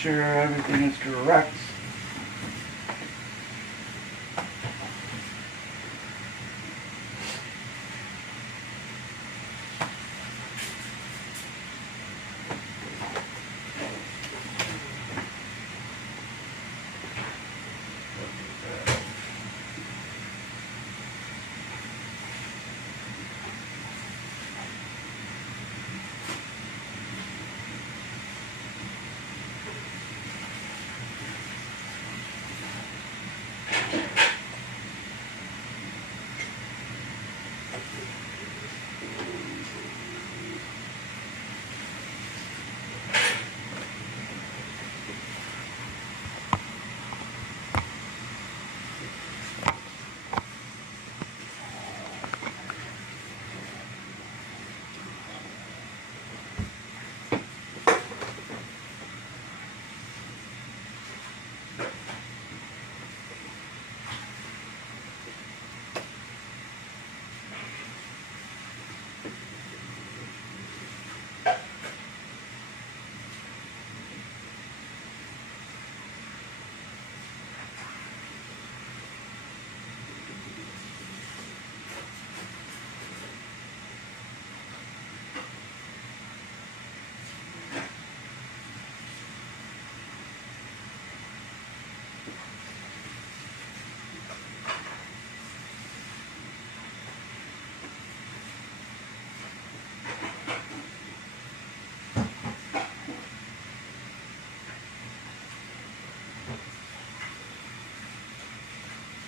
sure everything is correct.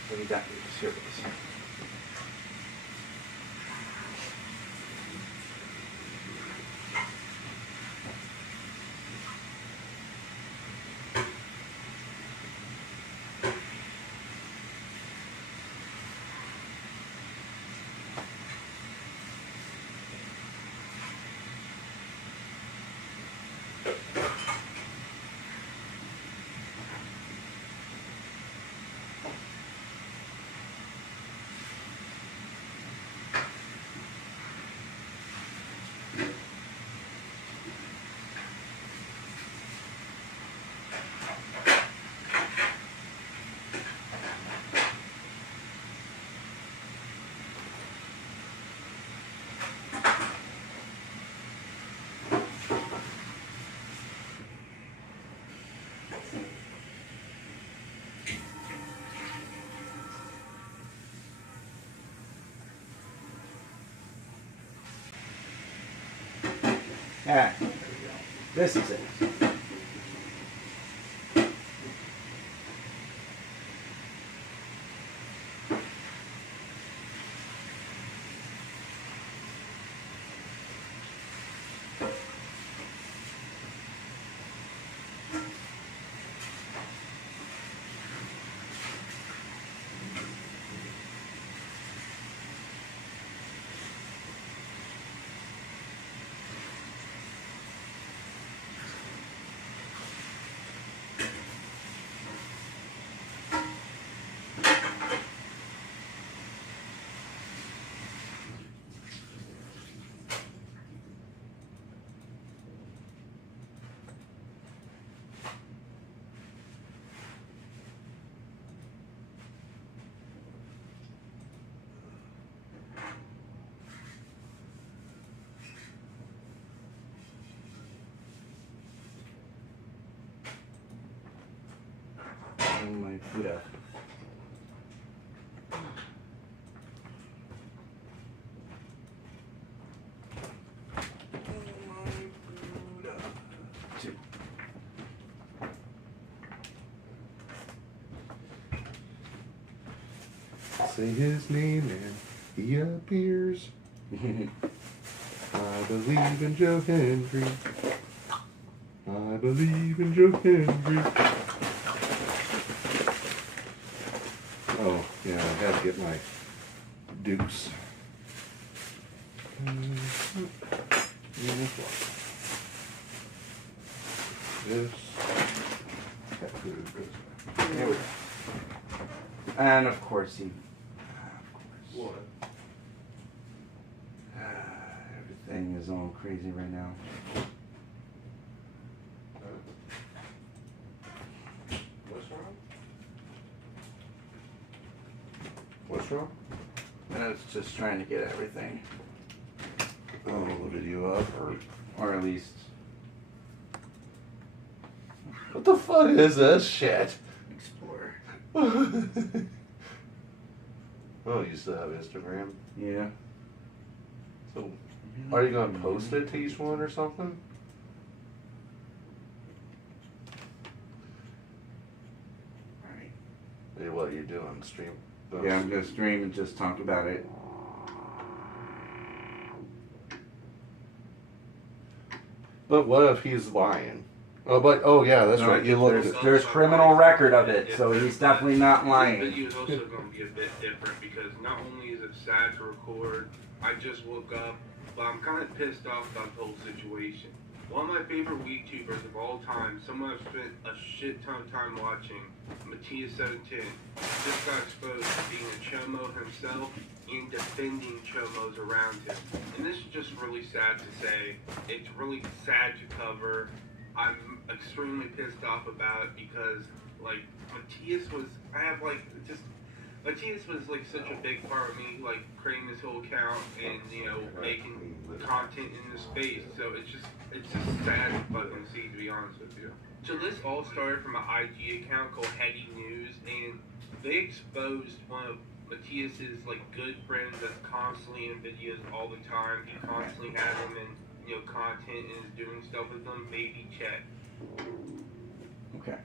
What do you got? Here it is. Alright, this is it. My Buddha. Two. Say his name and he appears. I believe in Joe Hendry. I believe in Joe Hendry. Oh, yeah, I had to get my dukes. This. There we go. And of course he. What? Everything is all crazy right now. What's wrong? And it's just trying to get everything. Oh, the video up, Or at least what the fuck is this shit? explore. Oh, you still have Instagram? Yeah. So, are you gonna post it to each one or something? Alright. Hey, what you doing? Stream? Yeah, I'm gonna stream and just talk about it. But what if he's lying? Oh yeah, that's No, right. You looked there's, at. there's criminal record of it, so he's definitely not This lying. video is also going to be a bit different because not only is it sad to record, I just woke up, but I'm kind of pissed off about the whole situation. One of my favorite YouTubers of all time, someone I've spent a shit ton of time watching, Matthias710, just got exposed to being a chomo himself and defending chomos around him. And this is just really sad to say. It's really sad to cover. I'm extremely pissed off about it because, like, Matthias was such a big part of me, like, creating this whole account and, you know, making content in this space. So it's just sad to fucking see, to be honest with you. So this all started from an IG account called Heady News, and they exposed one of Matthias's, like, good friends that's constantly in videos all the time. He constantly has them in, you know, content and is doing stuff with them. Baby Chet. Okay.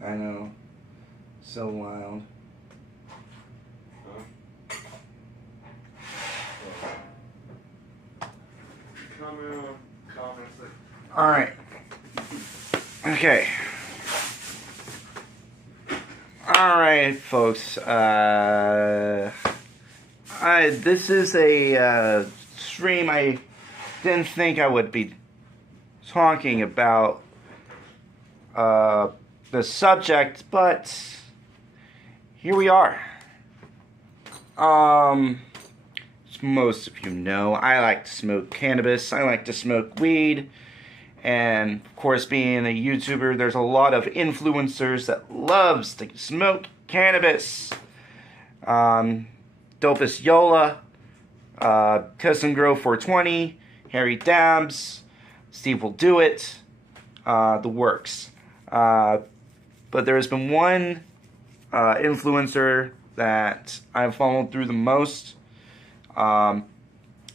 I know. So wild. Alright. Okay. Alright, folks. This is a stream I didn't think I would be talking about the subject, but here we are. As most of you know, I like to smoke cannabis, I like to smoke weed, and of course, being a YouTuber, there's a lot of influencers that loves to smoke cannabis. Dopus Yola, Kiss and Grow 420, Harry Dabs, Steve Will Do It, the works. But there's been one influencer that I've followed through the most, and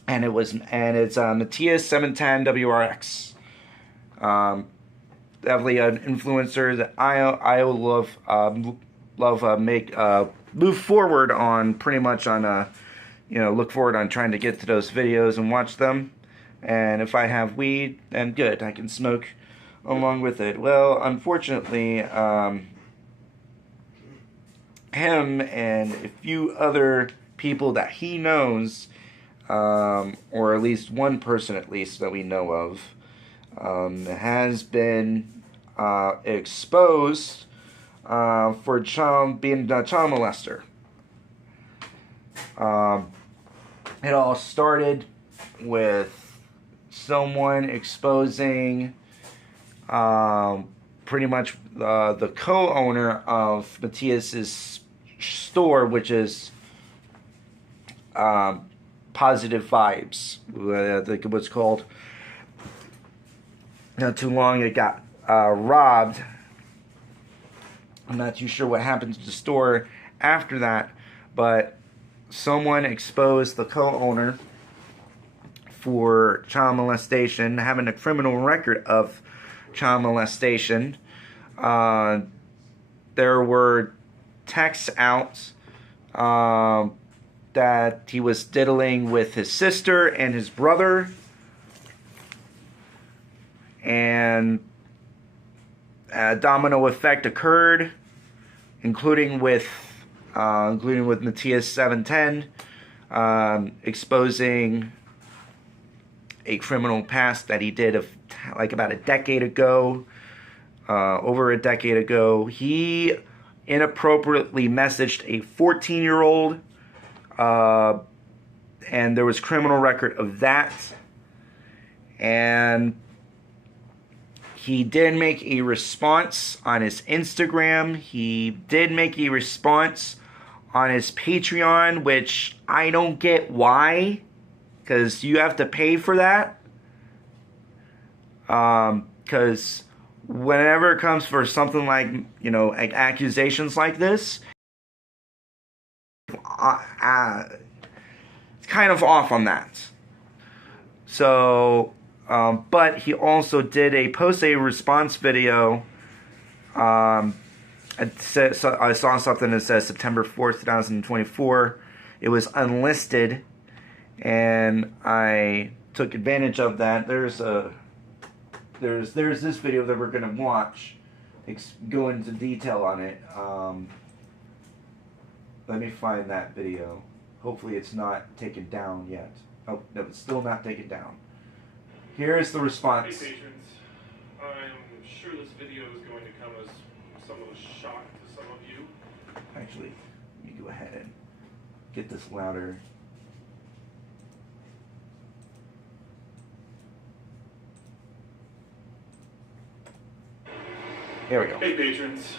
it's Matthias710 WRX. Definitely an influencer that I will move forward on, pretty much on look forward on trying to get to those videos and watch them. And if I have weed, then good, I can smoke along with it. Well, unfortunately, him and a few other people that he knows, or at least one person at least that we know of, has been exposed for being a child molester. It all started with someone exposing pretty much the co-owner of Matthias's store, which is Positive Vibes, I think it was called. Not too long it got robbed. I'm not too sure what happened to the store after that, but someone exposed the co-owner for child molestation, having a criminal record of child molestation. There were texts out that he was diddling with his sister and his brother, and a domino effect occurred, including with Matthias710 exposing a criminal past that he did like about a decade ago, over a decade ago. He inappropriately messaged a 14-year-old, and there was criminal record of that. And he did make a response on his Instagram. He did make a response on his Patreon, which I don't get why, because you have to pay for that. Because whenever it comes for something like, you know, like accusations like this, it's kind of off on that. So, but he also did post a response video. I saw something that says September 4th, 2024. It was unlisted, and I took advantage of that. There's this video that we're gonna watch. Go into detail on it. Let me find that video. Hopefully it's not taken down yet. Oh, no, it's still not taken down. Here is the response. Hey patrons, I'm sure this video is going to come as somewhat of a shock to some of you. Actually, let me go ahead and get this louder. There we go. Hey patrons,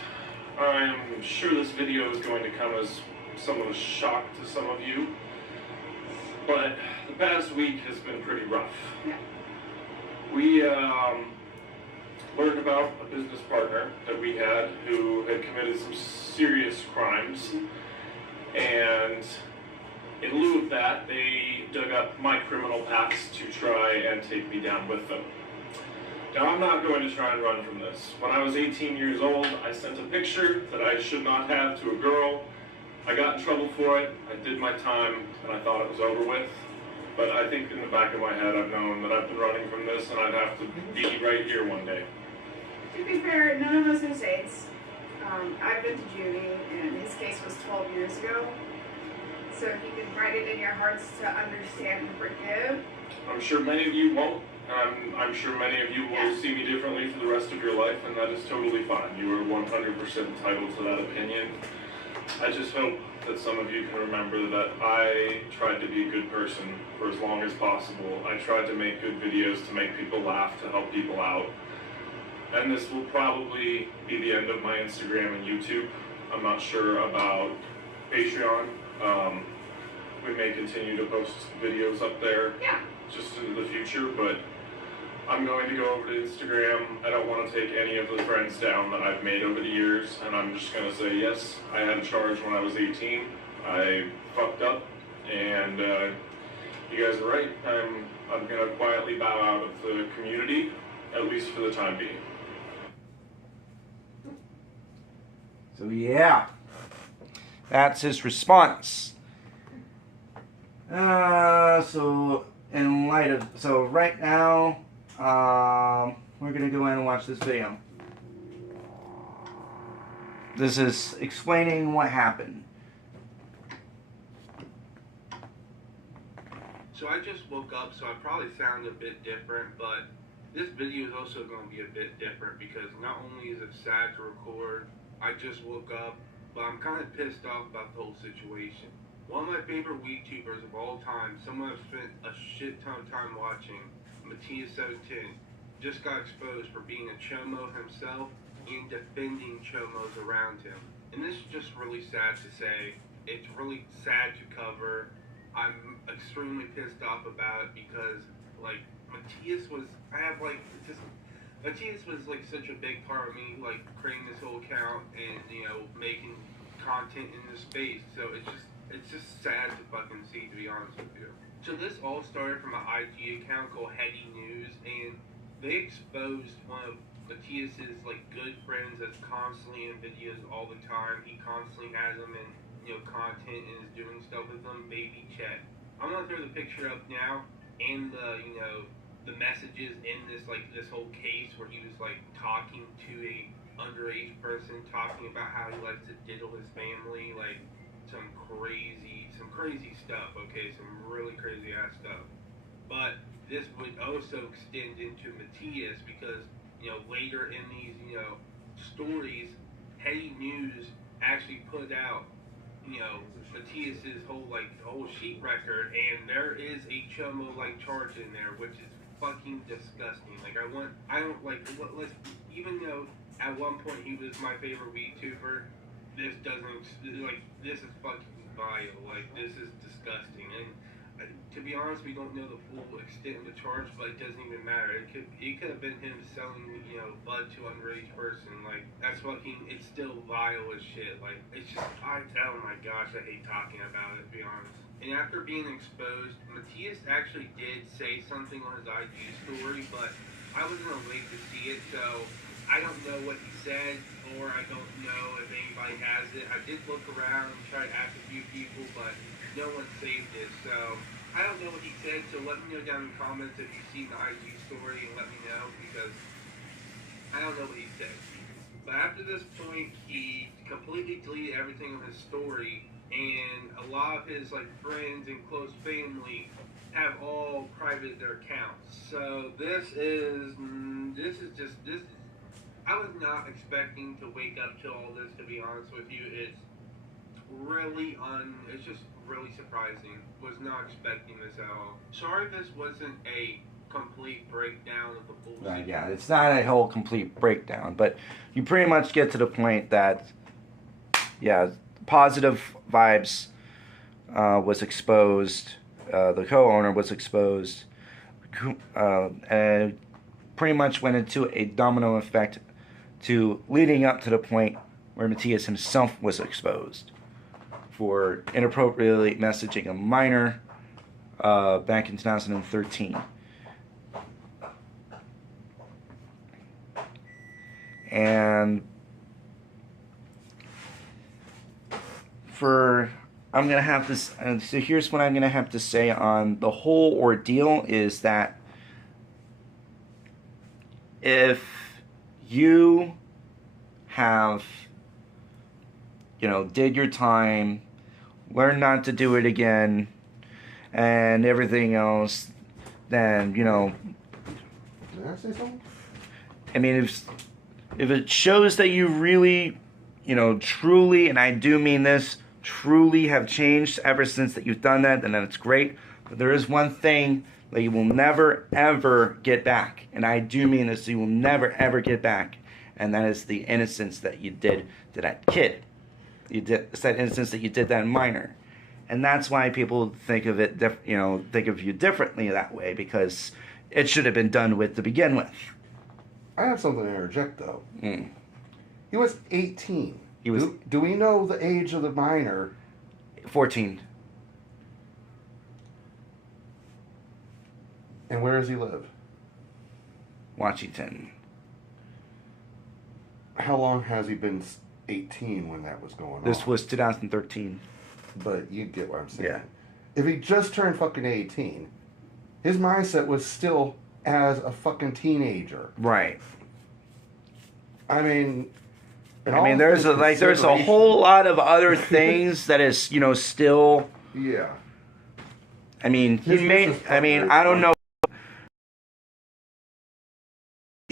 I'm sure this video is going to come as somewhat of a shock to some of you, but the past week has been pretty rough. Yeah. We learned about a business partner that we had who had committed some serious crimes, and in lieu of that, they dug up my criminal past to try and take me down with them. Now, I'm not going to try and run from this. When I was 18 years old, I sent a picture that I should not have to a girl. I got in trouble for it, I did my time, and I thought it was over with. But I think in the back of my head, I've known that I've been running from this, and I'd have to be right here one day. To be fair, none of us are saints. I've been to juvie, and his case was 12 years ago. So if you can find it in your hearts to understand and forgive. I'm sure many of you won't. I'm sure many of you will see me differently for the rest of your life, and that is totally fine. You are 100% entitled to that opinion. I just hope that some of you can remember that I tried to be a good person for as long as possible. I tried to make good videos to make people laugh, to help people out. And this will probably be the end of my Instagram and YouTube. I'm not sure about Patreon. We may continue to post videos up there just into the future, but I'm going to go over to Instagram. I don't want to take any of the friends down that I've made over the years, and I'm just going to say, yes, I had a charge when I was 18. I fucked up, and you guys are right. I'm going to quietly bow out of the community, at least for the time being. So yeah, that's his response. So in light of, so right now, we're gonna go in and watch this video. This is explaining what happened. So I just woke up, so I probably sound a bit different, but this video is also going to be a bit different because not only is it sad to record, I just woke up, but I'm kind of pissed off about the whole situation. One of my favorite WeedTubers of all time, someone I've spent a shit ton of time watching, Matthias17, just got exposed for being a chomo himself and defending chomos around him. And this is just really sad to say. It's really sad to cover. I'm extremely pissed off about it because, like, Matthias was such a big part of me, like, creating this whole account and, you know, making content in this space. So it's just sad to fucking see, to be honest with you. So this all started from an IG account called Heady News, and they exposed one of Matthias's, like, good friends that's constantly in videos all the time. He constantly has them in, you know, content and is doing stuff with them, Baby Chet. I'm gonna throw the picture up now and the, you know, the messages in this, like, this whole case where he was, like, talking to a underage person, talking about how he likes to diddle his family, like, some crazy stuff, okay, some really crazy ass stuff. But this would also extend into Matias because, later in these, stories, Heady News actually put out, Matias's whole sheet record, and there is a Chomo charge in there, which is fucking disgusting. Even though at one point he was my favorite VTuber, this is fucking vile. This is disgusting. And to be honest, we don't know the full extent of the charge, but it doesn't even matter. It could have been him selling, blood to an underage person. It's still vile as shit. It's just, oh my gosh, I hate talking about it, to be honest. And after being exposed, Matias actually did say something on his IG story, but I wasn't awake to see it, so I don't know what he said, or I don't know if anybody has it. I did look around and try to ask a few people, but no one saved it, so I don't know what he said, so let me know down in the comments if you've seen the IG story and let me know, because I don't know what he said. But after this point, he completely deleted everything on his story, and a lot of his friends and close family have all private their accounts. So this is I was not expecting to wake up to all this, to be honest with you. It's just really surprising. Was not expecting this at all. Sorry if this wasn't a complete breakdown of the bullshit. Yeah, it's not a whole complete breakdown, but you pretty much get to the point that, yeah, Positive Vibes was exposed, the co-owner was exposed, and pretty much went into a domino effect to leading up to the point where Matias himself was exposed for inappropriately messaging a minor back in 2013. And I'm going to have this, so here's what I'm going to have to say on the whole ordeal is that if you have, did your time, learn not to do it again, and everything else, then, Did I say something? I mean, if it shows that you really, truly, and I do mean this, truly have changed ever since that you've done that, then that's great. But there is one thing that you will never, ever get back. And I do mean this, you will never, ever get back. And that is the innocence that you did to that kid. It's that innocence that you did that minor. And that's why people think of it, think of you differently that way, because it should have been done with to begin with. I have something to interject, though. He was 18. He was. Do we know the age of the minor? 14. And where does he live? Washington. How long has he been 18 when that was going on? This was 2013. But you get what I'm saying. Yeah. If he just turned fucking 18, his mindset was still as a fucking teenager. Right. I mean... there's a whole lot of other things that is, still... Yeah. I don't know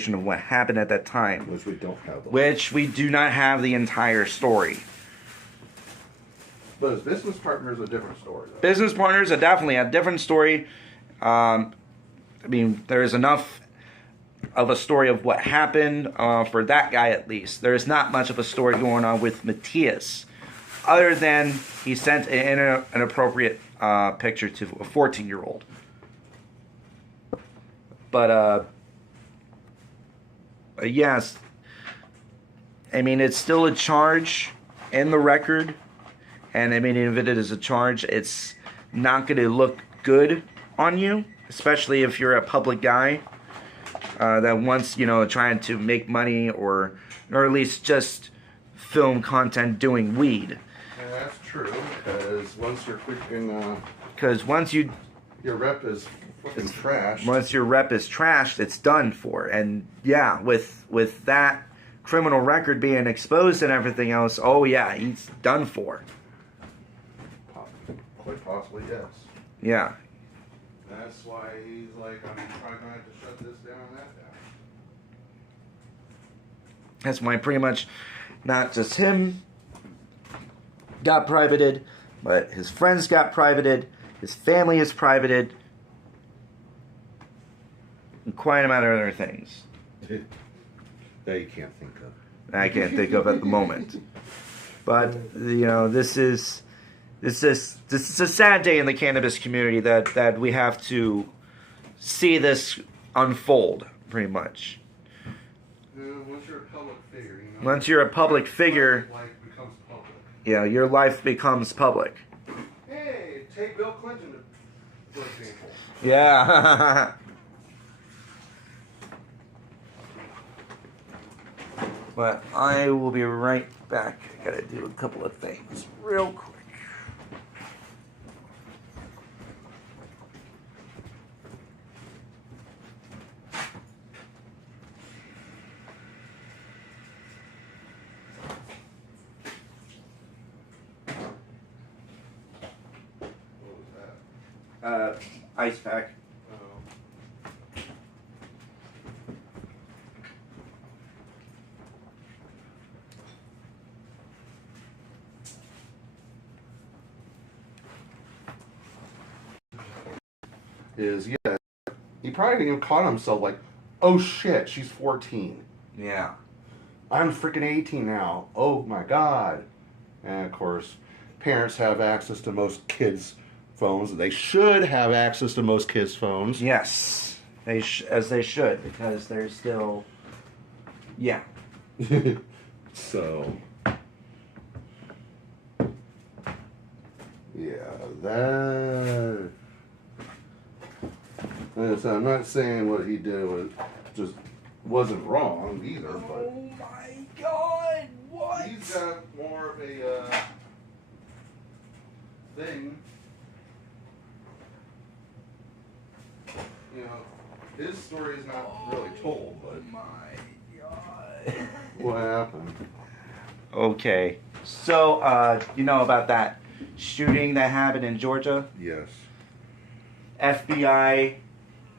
of what happened at that time. Which we don't have. Which we do not have the entire story. But his business partner is a different story, though. Business partners are definitely a different story. There is enough of a story of what happened for that guy, at least. There is not much of a story going on with Matias, other than he sent an inappropriate picture to a 14-year-old. But yes, it's still a charge in the record. And if it is a charge, it's not going to look good on you, especially if you're a public guy that wants, trying to make money or at least just film content doing weed. And that's true, because once you're freaking... your rep is fucking trashed. Once your rep is trashed, it's done for. And yeah, with that criminal record being exposed and everything else, oh yeah, he's done for. Quite possibly, yes. Yeah. That's why he's like, I'm probably gonna have to shut this down and that down. That's why pretty much not just him got privated, but his friends got privated, his family is privated, and quite a amount of other things That you can't think of. I can't think of at the moment. But you know, this is a sad day in the cannabis community that we have to see this unfold, pretty much. Once you're a public figure, you know. Once you're a public figure, life becomes public. yeah, your life becomes public. Hey, take Bill Clinton, for example. Yeah. But I will be right back. I gotta do a couple of things real quick. What was that? Ice pack. Oh. He probably didn't even caught himself like, oh shit, she's 14. Yeah. I'm freaking 18 now. Oh my god. And of course, parents have access to most kids' phones. They should have access to most kids' phones. Yes. As they should, because they're still. Yeah. So. Yeah, that. So I'm not saying what he did was just wasn't wrong either, but Oh my god! What? he's got more of a thing. You know, his story is not really told, but My god. what happened? Okay. So, you know about that shooting that happened in Georgia? Yes. FBI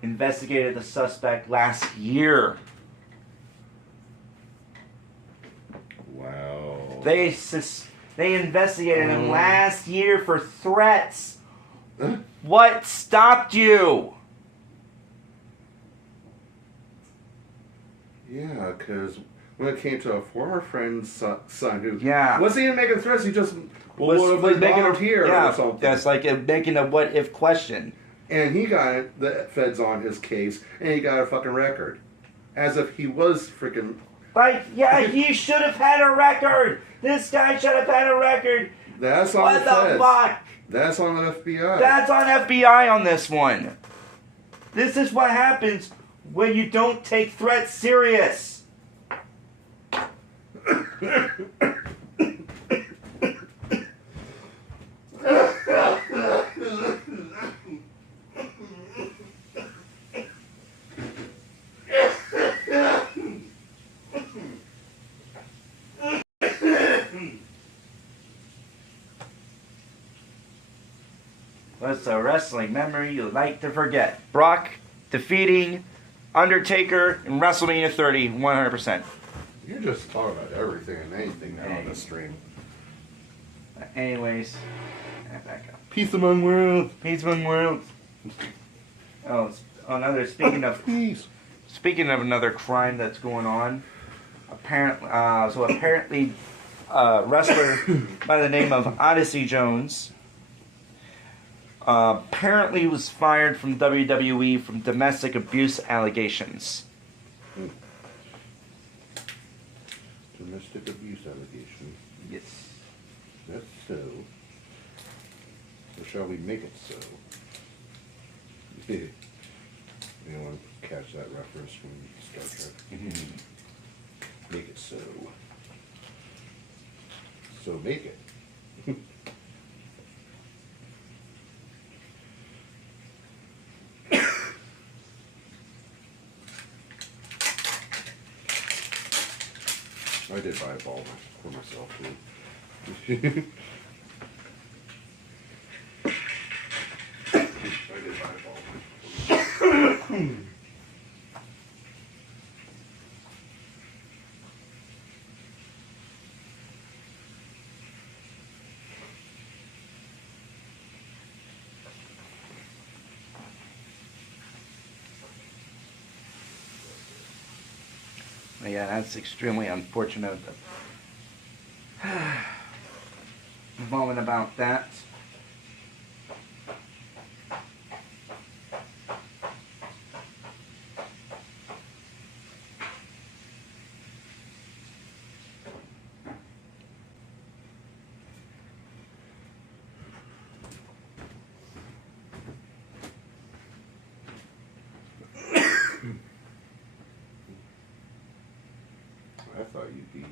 investigated the suspect last year. Wow. They investigated him last year for threats. What stopped you? Yeah, because when it came to a former friend's son who Yeah. wasn't even making threats, he just Was making a volunteer yeah, or something. that's like making a what if question. And he got the feds on his case, and he got a fucking record, as if he was freaking. Like, yeah, he should have had a record. This guy should have had a record. That's on What the the feds. fuck? That's on the FBI. That's on FBI on this one. This is what happens when you don't take threats serious. What's a wrestling memory you like to forget? Brock defeating Undertaker in WrestleMania 30, 100%. You just talk about everything and anything now on the stream. Anyways, back up. Peace among worlds. Peace among worlds. Oh, another. Speaking of another crime that's going on. Apparently, a wrestler by the name of Odyssey Jones apparently was fired from WWE from domestic abuse allegations. Domestic abuse allegation. Yes. That's so. Or shall we make it so? Anyone catch that reference from Star Trek? Make it so. So make it. I did buy a ball for myself too. I did buy a ball. Yeah, that's extremely unfortunate. Moment about that. I thought you'd be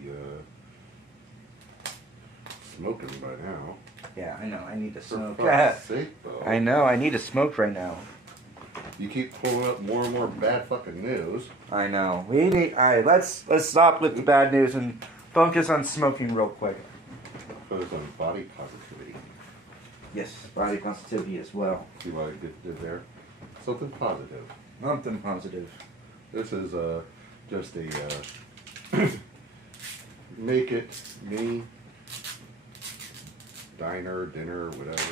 smoking by now. Yeah, I know. I need to For smoke. fuck's sake, though. I know. I need to smoke right now. You keep pulling up more and more bad fucking news. I know. We need. All right. Let's stop with the bad news and focus on smoking real quick. Focus on body positivity. Yes, body positivity as well. See what I did there? Something positive. Something positive. This is just a make it me diner, dinner, whatever.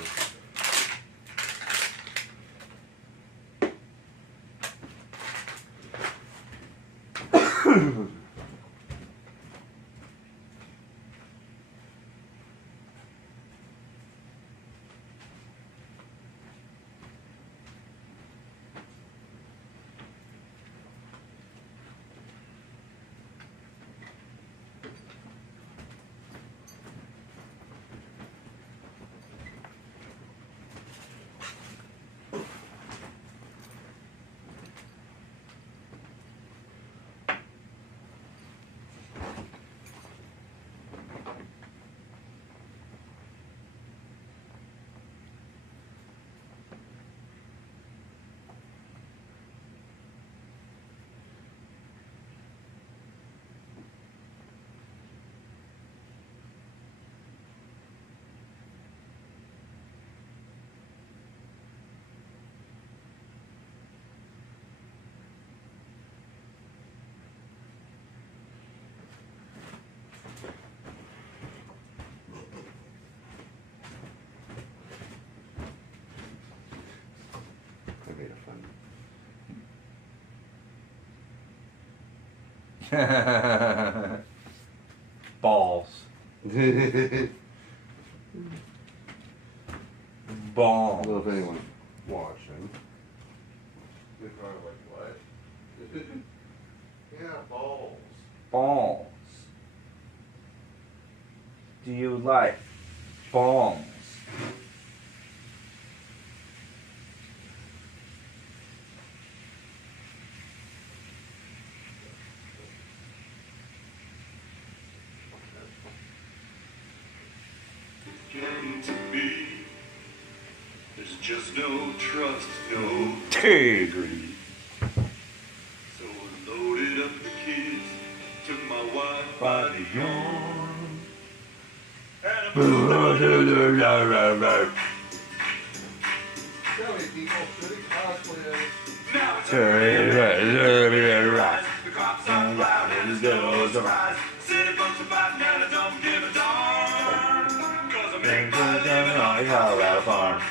I made a Balls. fun. I Balls. don't know if anyone's watching. They're probably like, what? Yeah, balls. Balls. Do you like balls? Getting to me, there's just no trust, no Integrity. So I loaded up the kids, took my wife by the arm, and I Tell me, people, shooting cosplayers. now it's Sure. the cops are loud and there's no surprise. City folks are fighting and I don't give a darn, 'cause I'm making my living on a Colorado farm.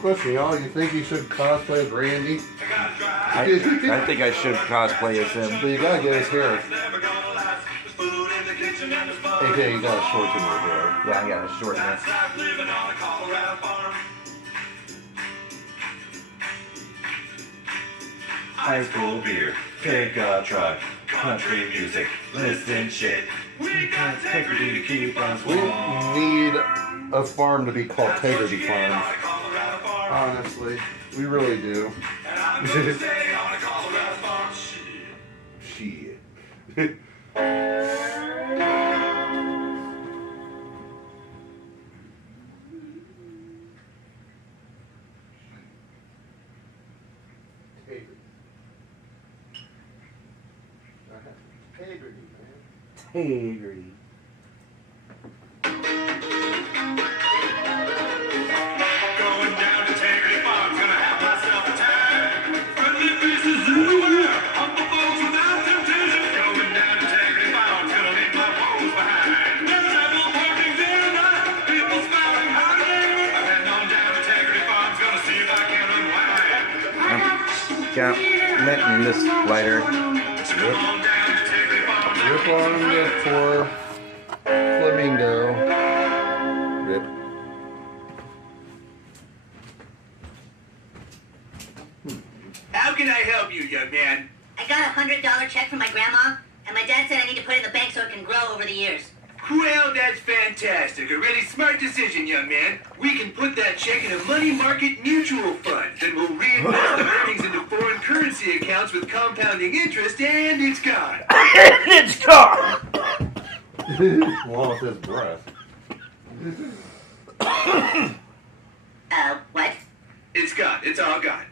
Question, y'all, you think you should cosplay as Randy? I gotta drive. I think I should cosplay as him. But you gotta get his hair. Never gonna last. There's food in the kitchen and there's fun. AKA, you gotta shorten your hair. Yeah, I got a short one. That's life living on a Colorado farm. High school beer, pickup truck, country music, listen shit. We got integrity to keep us We warm. need a farm to be called Tegrity Farms. On a Colorado farm. Honestly, we really do. And I'm gonna stay on a Colorado farm. Shit. Shit. Integrity, man. Integrity. Going down to Integrity Farm, gonna got lint in this lighter. Rip on the poor flamingo. Rip. How can I help you, young man? I got a $100 check from my grandma, and my dad said I need to put it in the bank so it can grow over the years. Well, that's fantastic. A really smart decision, young man. We can put that check in a money market mutual fund. Then we'll reinvest the earnings into foreign currency accounts with compounding interest, and it's gone. It's gone! Along with his breath. What? It's gone. It's all gone.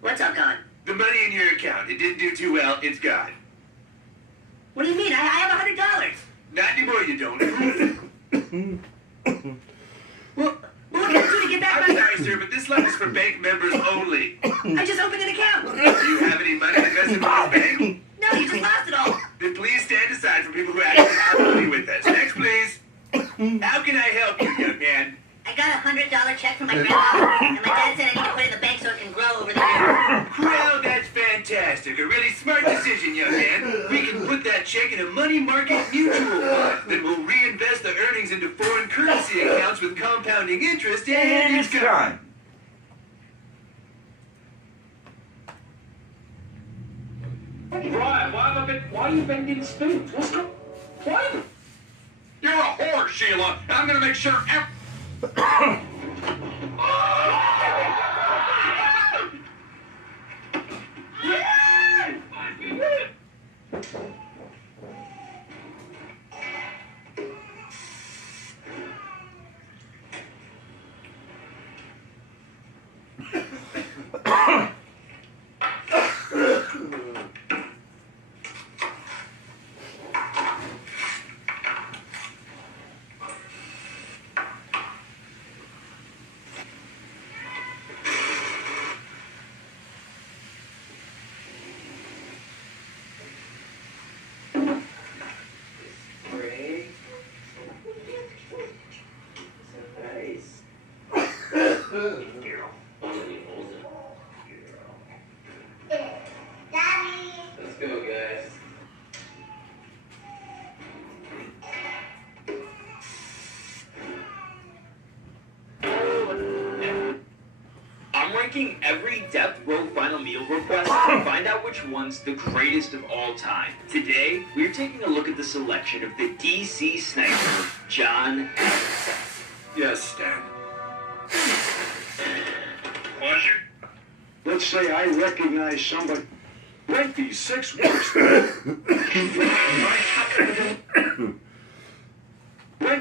What's all gone? The money in your account. It didn't do too well. It's gone. What do you mean? I have $100. Not anymore, you don't. Well, what can I do to get back I'm my... sorry, sir, but this line is for bank members only. I just opened an account. Do you have any money invested in this bank? No, you just lost it all. Then please stand aside for people who actually have money with us. Next, please. How can I help you, young man? I got a $100 check from my grandma, and my dad said I need to put it in the bank so it can grow over the years. Well, that's fantastic. A really smart decision, young man. We can put that check in a money market mutual fund. Then we'll reinvest the earnings into foreign currency accounts with compounding interest, and it's gone. Right, why are you bending spoons? What's going... Why? You're a whore, Sheila. I'm gonna make sure Let's go, guys. I'm ranking every Death Row Final Meal request to find out which one's the greatest of all time. Today, we're taking a look at the selection of the DC sniper, John Adams. Yes, Stan. Let's say I recognize somebody. Rank these 6 worst. Rank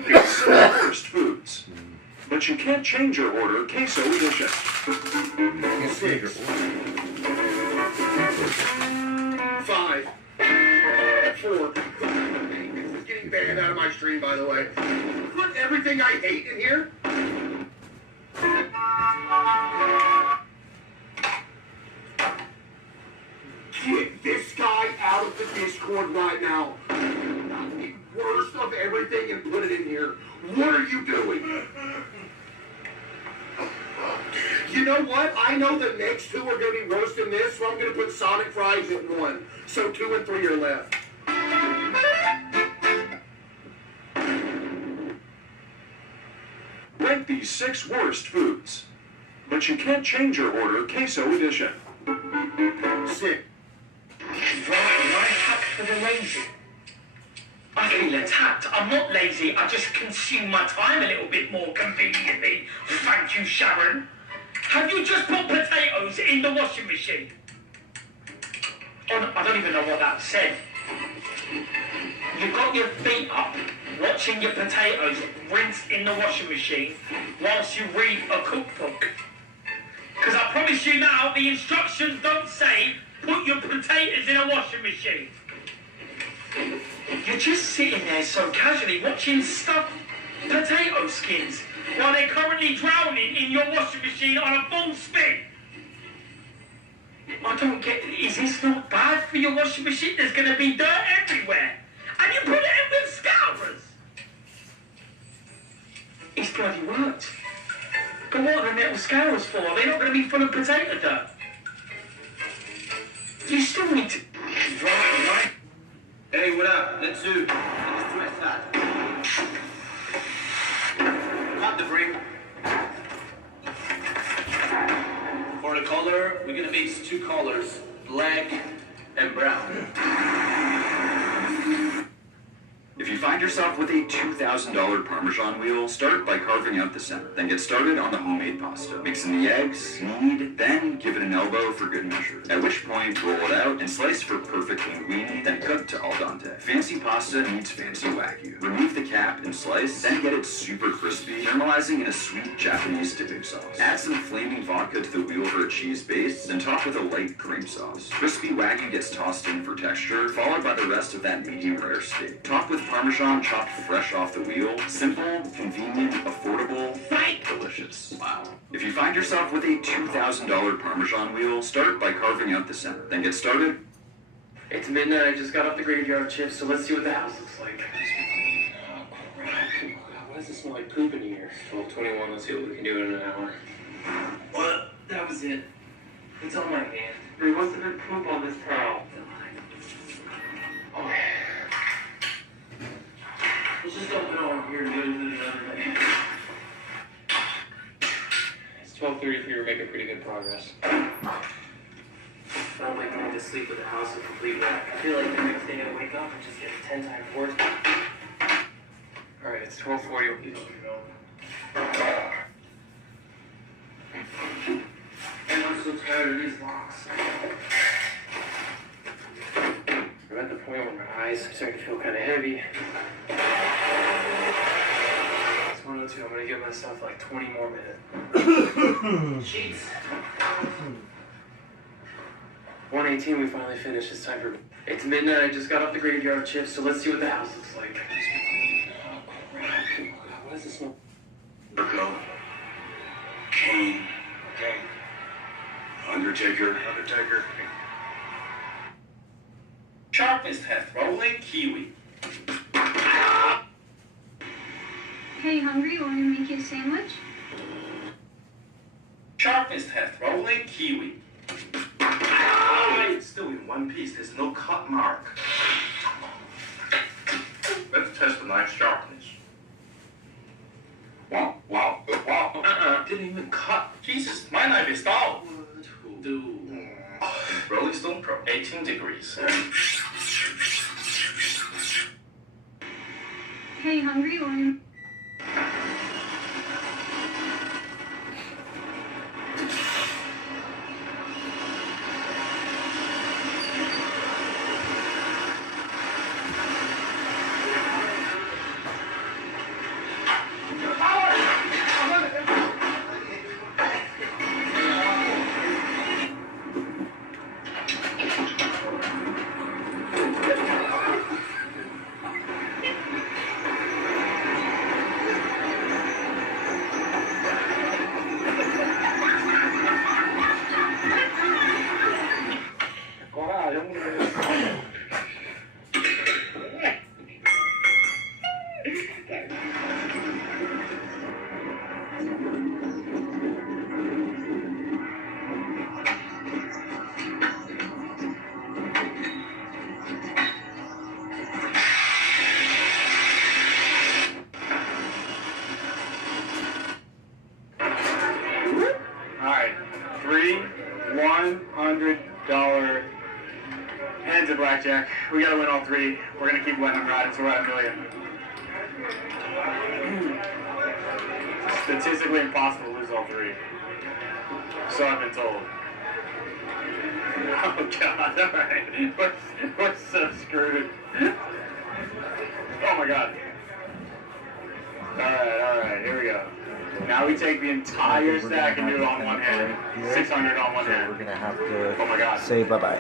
these 6 worst foods. But you can't change your order, queso edition. 6. 5. 4. This is getting banned out of my stream, by the way. Put everything I hate in here. Get this guy out of the Discord right now. Not the worst of everything and put it in here. What are you doing? You know what? I know the next 2 are going to be worse than this, so I'm going to put Sonic Fries in 1. So 2 and 3 are left. Rank these 6 worst foods. But you can't change your order, queso edition. 6. Right hack for the lazy. I feel attacked. I'm not lazy. I just consume my time a little bit more conveniently. Thank you, Sharon. Have you just put potatoes in the washing machine? Oh, I don't even know what that said. You've got your feet up, watching your potatoes rinsed in the washing machine whilst you read a cookbook. Because I promise you now, the instructions don't say put your potatoes in a washing machine. You're just sitting there so casually watching stuffed potato skins while they're currently drowning in your washing machine on a full spin. I don't get it. Is this not bad for your washing machine? There's going to be dirt everywhere. And you put it in with scourers. It's bloody worked. But what are the metal scourers for? They're not going to be full of potato dirt. You still need to. Right. Hey, what up? Let's do. Let's do that. Cut the frame. For the color, we're gonna mix two colors, black and brown. If you find yourself with a $2,000 Parmesan wheel, start by carving out the center. Then get started on the homemade pasta. Mix in the eggs, knead, then give it an elbow for good measure. At which point, roll it out and slice for perfect linguine, then cook to al dente. Fancy pasta needs fancy wagyu. Remove the cap and slice, then get it super crispy, caramelizing in a sweet Japanese dipping sauce. Add some flaming vodka to the wheel for a cheese base, then top with a light cream sauce. Crispy wagyu gets tossed in for texture, followed by the rest of that medium rare steak. Top with Parmesan chopped fresh off the wheel. Simple, convenient, affordable, delicious. Wow. If you find yourself with a $2,000 Parmesan wheel, start by carving out the center. Then get started. It's midnight. I just got off the graveyard shift, so let's see what the house looks like. Why does it smell like poop in here? 12:21. Let's see what we can do in an hour. What? That was it. It's on my hand. There must have been poop on this towel. Okay. Let's just dump it all in here and go to another day. It's 12:33. We're making pretty good progress. I don't like going to sleep with the house a complete wreck. I feel like the next day I wake up and just get 10 times worse. Alright, it's 12:40. We'll keep on going. And I'm so tired of these locks. I'm at the point where my eyes are starting to feel kind of heavy. It's 1:02. I'm going to give myself like 20 more minutes. Sheets. 1:18. We finally finished. It's time for... It's midnight. I just got off the graveyard shift, so let's see what the house looks like. What does this smell? Virgo. Kane. Undertaker. Sharpest test. Rolling kiwi. Hey, hungry? Want me to make you a sandwich? Sharpest test. Rolling kiwi. It's still in one piece. There's no cut mark. Let's test the knife's sharpness. Wow. Didn't even cut. Jesus, my knife is dull. Rolling Stone Pro, 18 degrees. Hey, hungry? Want me... Alright, $3 $100 hands of blackjack. We gotta win all three. We're gonna keep letting them ride until we're at $1 million. Statistically impossible to lose all three. So I've been told. Oh god, alright. We're so screwed. Oh my god. Alright, here we go. Now we take the entire stack and do it on one hand. 600 on one hand. We're gonna have to Oh my god. say bye-bye.